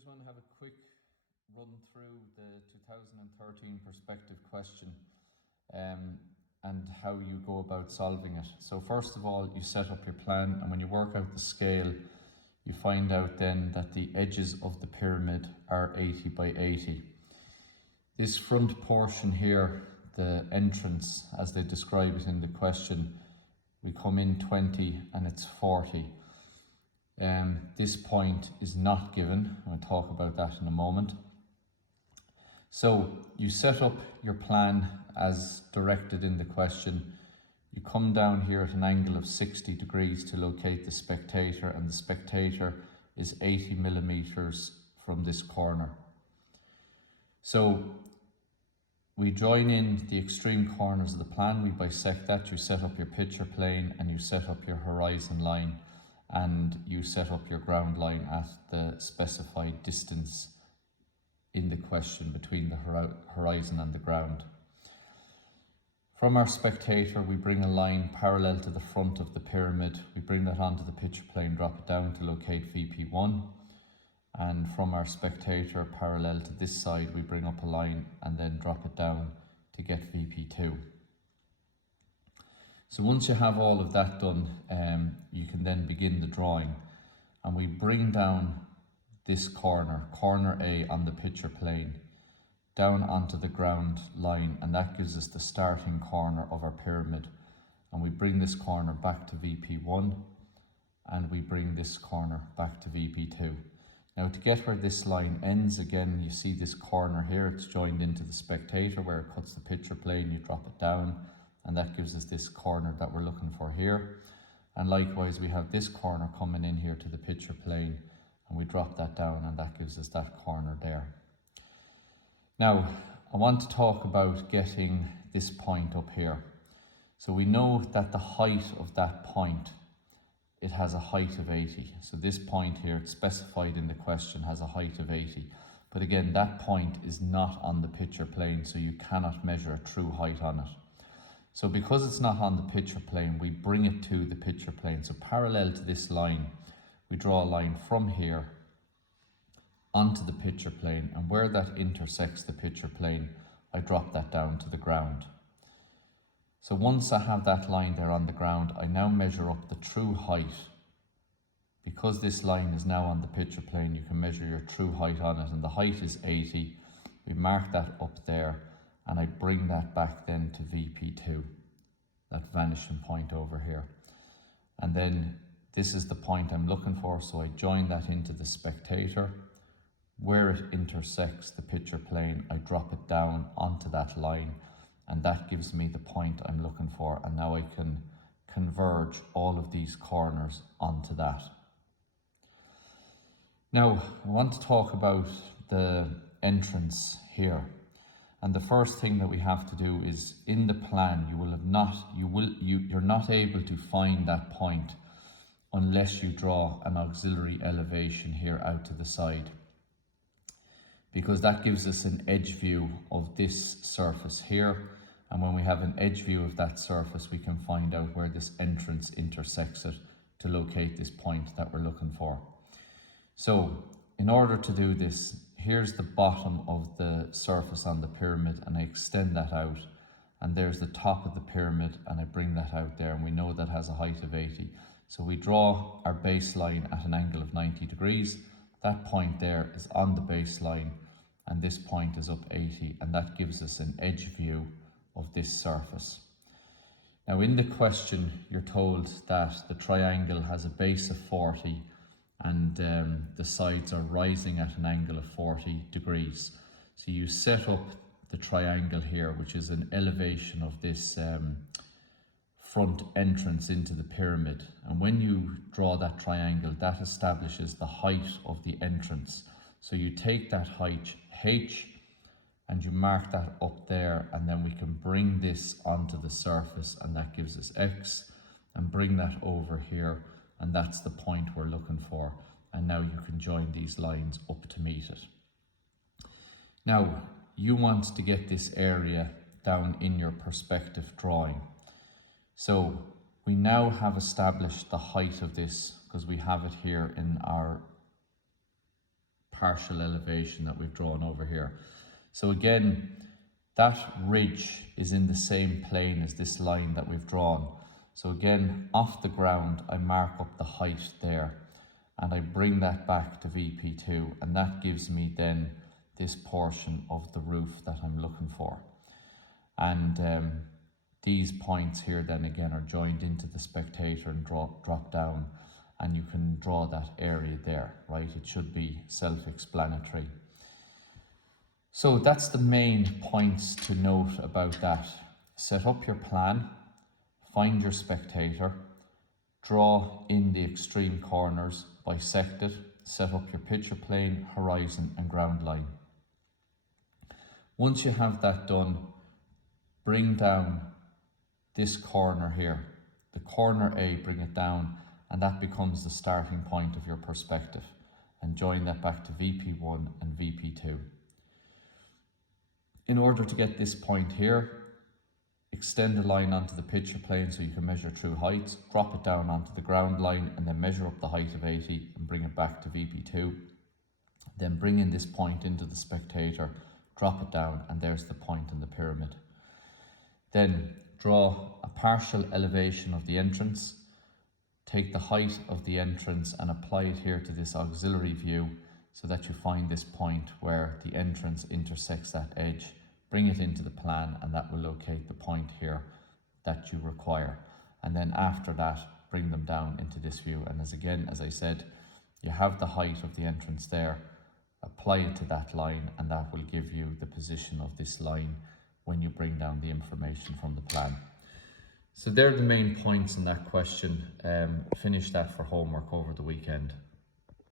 just want to have a quick run through the 2013 perspective question and how you go about solving it. So first of all, you set up your plan, and when you work out the scale, you find out then that the edges of the pyramid are 80 by 80. This front portion here, the entrance, as they describe it in the question, we come in 20 and it's 40. This point is not given. I'll talk about that in a moment. So you set up your plan as directed in the question. You come down here at an angle of 60 degrees to locate the spectator, and the spectator is 80 millimeters from this corner. So we join in the extreme corners of the plan, we bisect that, you set up your picture plane and you set up your horizon line, and you set up your ground line at the specified distance in the question between the horizon and the ground. From our spectator, we bring a line parallel to the front of the pyramid. We bring that onto the picture plane, drop it down to locate VP1. And from our spectator, parallel to this side, we bring up a line and then drop it down to get VP2. So once you have all of that done, you can then begin the drawing. And we bring down this corner A on the picture plane, down onto the ground line, and that gives us the starting corner of our pyramid. And we bring this corner back to VP1, and we bring this corner back to VP2. Now to get where this line ends, again, you see this corner here, it's joined into the spectator where it cuts the picture plane, you drop it down, and that gives us this corner that we're looking for here. And likewise, we have this corner coming in here to the picture plane, and we drop that down, and that gives us that corner there. Now, I want to talk about getting this point up here. So we know that the height of that point, it has a height of 80. So this point here, it's specified in the question, has a height of 80. But again, that point is not on the picture plane, so you cannot measure a true height on it. So because it's not on the picture plane, we bring it to the picture plane. So parallel to this line, we draw a line from here onto the picture plane, and where that intersects the picture plane, I drop that down to the ground. So once I have that line there on the ground, I now measure up the true height. Because this line is now on the picture plane, you can measure your true height on it, and the height is 80. We mark that up there, and I bring that back then to VP2, that vanishing point over here. And then this is the point I'm looking for, so I join that into the spectator. Where it intersects the picture plane, I drop it down onto that line, and that gives me the point I'm looking for. And now I can converge all of these corners onto that. Now, I want to talk about the entrance here. And the first thing that we have to do is, in the plan, you're not able to find that point unless you draw an auxiliary elevation here out to the side, because that gives us an edge view of this surface here. And when we have an edge view of that surface, we can find out where this entrance intersects it to locate this point that we're looking for. So in order to do this, here's the bottom of the surface on the pyramid, and I extend that out, and there's the top of the pyramid, and I bring that out there, and we know that has a height of 80. So we draw our baseline at an angle of 90 degrees. That point there is on the baseline, and this point is up 80, and that gives us an edge view of this surface. Now in the question, you're told that the triangle has a base of 40, and the sides are rising at an angle of 40 degrees. So you set up the triangle here, which is an elevation of this front entrance into the pyramid. And when you draw that triangle, that establishes the height of the entrance. So you take that height, H, and you mark that up there, and then we can bring this onto the surface, and that gives us X, and bring that over here, and that's the point we're looking for. And now you can join these lines up to meet it. Now, you want to get this area down in your perspective drawing. So we now have established the height of this, because we have it here in our partial elevation that we've drawn over here. So again, that ridge is in the same plane as this line that we've drawn. So again, off the ground, I mark up the height there and I bring that back to VP2, and that gives me then this portion of the roof that I'm looking for. And these points here then again are joined into the spectator and drop down, and you can draw that area there, right? It should be self-explanatory. So that's the main points to note about that. Set up your plan, find your spectator, draw in the extreme corners, bisect it, set up your picture plane, horizon and ground line. Once you have that done, bring down this corner here, the corner A, bring it down, and that becomes the starting point of your perspective, and join that back to VP1 and VP2. In order to get this point here, extend a line onto the picture plane so you can measure true heights, drop it down onto the ground line and then measure up the height of 80 and bring it back to VP2. Then bring in this point into the spectator, drop it down, and there's the point in the pyramid. Then draw a partial elevation of the entrance, take the height of the entrance and apply it here to this auxiliary view so that you find this point where the entrance intersects that edge. Bring it into the plan and that will locate the point here that you require. And then after that, bring them down into this view. And as I said, you have the height of the entrance there, apply it to that line, and that will give you the position of this line when you bring down the information from the plan. So they're the main points in that question. Finish that for homework over the weekend.